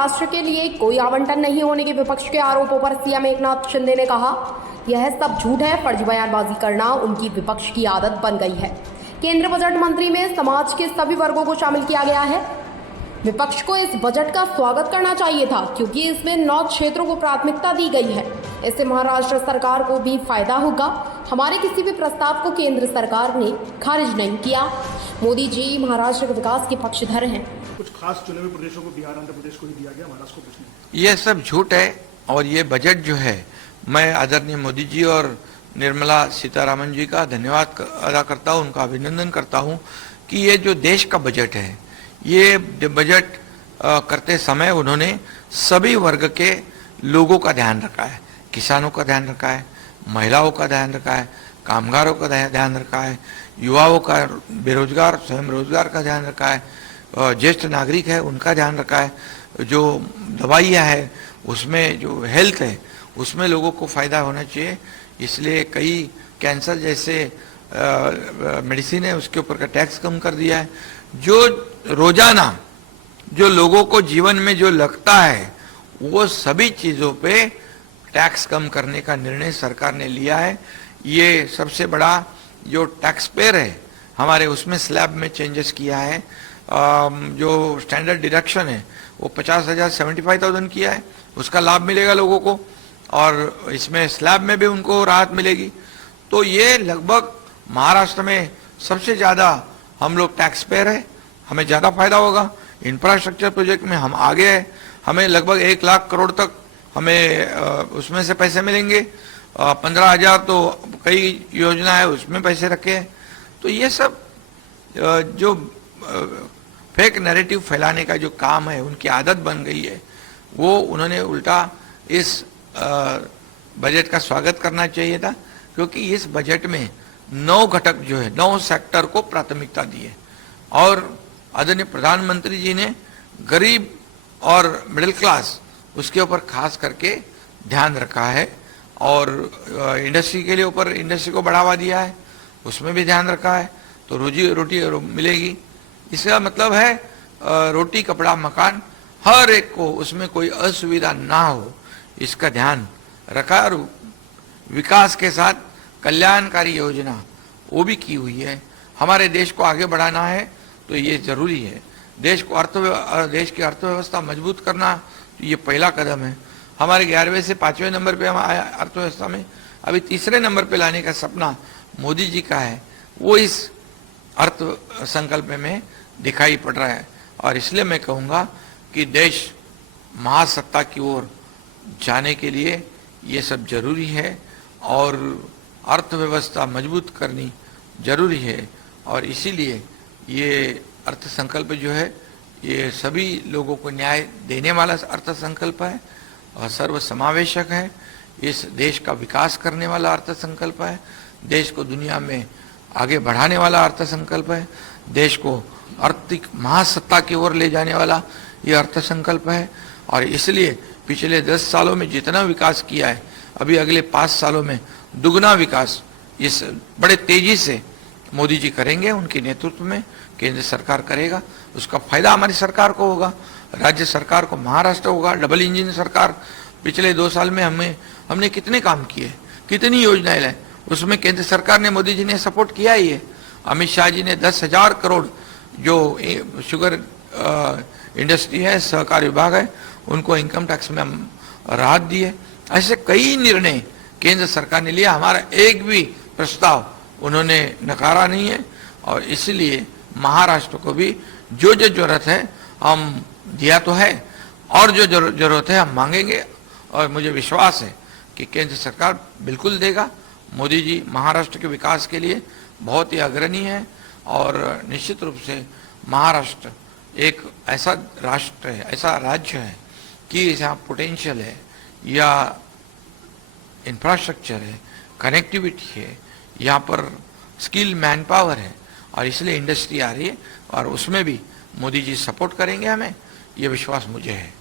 महाराष्ट्र के लिए कोई आवंटन नहीं होने के विपक्ष के आरोपों पर सीएम एकनाथ शिंदे ने कहा, यह सब झूठ है, फर्जी बयानबाजी करना उनकी विपक्ष की आदत बन गई है। केंद्रीय बजट मंत्री में समाज के सभी वर्गों को शामिल किया गया है। विपक्ष को इस बजट का स्वागत करना चाहिए था, क्योंकि इसमें 9 क्षेत्रों को प्राथमिकता दी गई है। इससे महाराष्ट्र सरकार को भी फायदा होगा। हमारे किसी भी प्रस्ताव को केंद्र सरकार ने खारिज नहीं किया। मोदी जी महाराष्ट्र के विकास के पक्षधर हैं। कुछ खास चुने हुए प्रदेशों को, बिहार, आंध्र प्रदेश को ही दिया गया, महाराष्ट्र को कुछ नहीं। यह सब झूठ है। और ये बजट जो है, मैं आदरणीय मोदी जी और निर्मला सीतारामन जी का धन्यवाद अदा करता हूँ, उनका अभिनंदन करता हूँ कि ये जो देश का बजट है, ये बजट करते समय उन्होंने सभी वर्ग के लोगों का ध्यान रखा है। किसानों का ध्यान रखा है, महिलाओं का ध्यान रखा है, कामगारों का ध्यान रखा है, युवाओं का, बेरोजगार स्वयं रोजगार का ध्यान रखा है, ज्येष्ठ नागरिक है उनका ध्यान रखा है, जो दवाइयाँ है उसमें, जो हेल्थ है उसमें लोगों को फ़ायदा होना चाहिए। इसलिए कई कैंसर जैसे मेडिसिन है उसके ऊपर का टैक्स कम कर दिया है। जो रोजाना जो लोगों को जीवन में जो लगता है वो सभी चीज़ों पे टैक्स कम करने का निर्णय सरकार ने लिया है। ये सबसे बड़ा जो टैक्स पेयर है हमारे, उसमें स्लैब में चेंजेस किया है। जो स्टैंडर्ड डिडक्शन है वो 50,000 75,000 किया है, उसका लाभ मिलेगा लोगों को, और इसमें स्लैब में भी उनको राहत मिलेगी। तो ये लगभग महाराष्ट्र में सबसे ज़्यादा हम लोग टैक्स पेयर है, हमें ज़्यादा फायदा होगा। इंफ्रास्ट्रक्चर प्रोजेक्ट में हम आगे हैं, हमें लगभग 1 लाख करोड़ तक हमें उसमें से पैसे मिलेंगे। 15,000 तो कई योजना है उसमें पैसे रखे हैं। तो ये सब जो फेक नैरेटिव फैलाने का जो काम है, उनकी आदत बन गई है, वो उन्होंने उल्टा इस बजट का स्वागत करना चाहिए था, क्योंकि इस बजट में 9 घटक जो है, 9 सेक्टर को प्राथमिकता दी है। और आदरणीय प्रधानमंत्री जी ने गरीब और मिडिल क्लास उसके ऊपर खास करके ध्यान रखा है, और इंडस्ट्री के लिए ऊपर इंडस्ट्री को बढ़ावा दिया है, उसमें भी ध्यान रखा है। तो रोटी मिलेगी, इसका मतलब है रोटी कपड़ा मकान हर एक को, उसमें कोई असुविधा ना हो, इसका ध्यान रखा। और विकास के साथ कल्याणकारी योजना वो भी की हुई है। हमारे देश को आगे बढ़ाना है तो ये जरूरी है। देश की अर्थव्यवस्था मजबूत करना, तो ये पहला कदम है। हमारे 11वें से 5वें नंबर पे हम आया अर्थव्यवस्था में, अभी 3रे नंबर पे लाने का सपना मोदी जी का है, वो इस अर्थ संकल्प में दिखाई पड़ रहा है। और इसलिए मैं कहूँगा कि देश महासत्ता की ओर जाने के लिए ये सब जरूरी है, और अर्थव्यवस्था मजबूत करनी जरूरी है। और इसीलिए ये अर्थ संकल्प जो है, ये सभी लोगों को न्याय देने वाला अर्थ संकल्प है, और सर्वसमावेशक है। इस देश का विकास करने वाला अर्थ संकल्प है, देश को दुनिया में आगे बढ़ाने वाला अर्थ संकल्प है, देश को आर्थिक महासत्ता की ओर ले जाने वाला ये अर्थ संकल्प है। और इसलिए पिछले 10 सालों में जितना विकास किया है, अभी अगले 5 सालों में दुगना विकास इस बड़े तेजी से मोदी जी करेंगे, उनके नेतृत्व में केंद्र सरकार करेगा। उसका फायदा हमारी सरकार को होगा, राज्य सरकार को, महाराष्ट्र होगा। डबल इंजन सरकार, पिछले 2 साल में हमने कितने काम किए, कितनी योजनाएं लाए, उसमें केंद्र सरकार ने, मोदी जी ने सपोर्ट किया ही है। अमित शाह जी ने 10,000 करोड़ जो शुगर इंडस्ट्री है, सहकार विभाग है, उनको इनकम टैक्स में राहत दी है। ऐसे कई निर्णय केंद्र सरकार ने लिया, हमारा एक भी प्रस्ताव उन्होंने नकारा नहीं है। और इसलिए महाराष्ट्र को भी जो जरूरत है हम दिया तो है, और जो जरूरत है हम मांगेंगे। और मुझे विश्वास है कि केंद्र सरकार बिल्कुल देगा। मोदी जी महाराष्ट्र के विकास के लिए बहुत ही अग्रणी है, और निश्चित रूप से महाराष्ट्र एक ऐसा राष्ट्र है, ऐसा राज्य है कि यहाँ पोटेंशियल है, या इंफ्रास्ट्रक्चर है, कनेक्टिविटी है, यहाँ पर स्किल मैन पावर है, और इसलिए इंडस्ट्री आ रही है, और उसमें भी मोदी जी सपोर्ट करेंगे हमें, ये विश्वास मुझे है।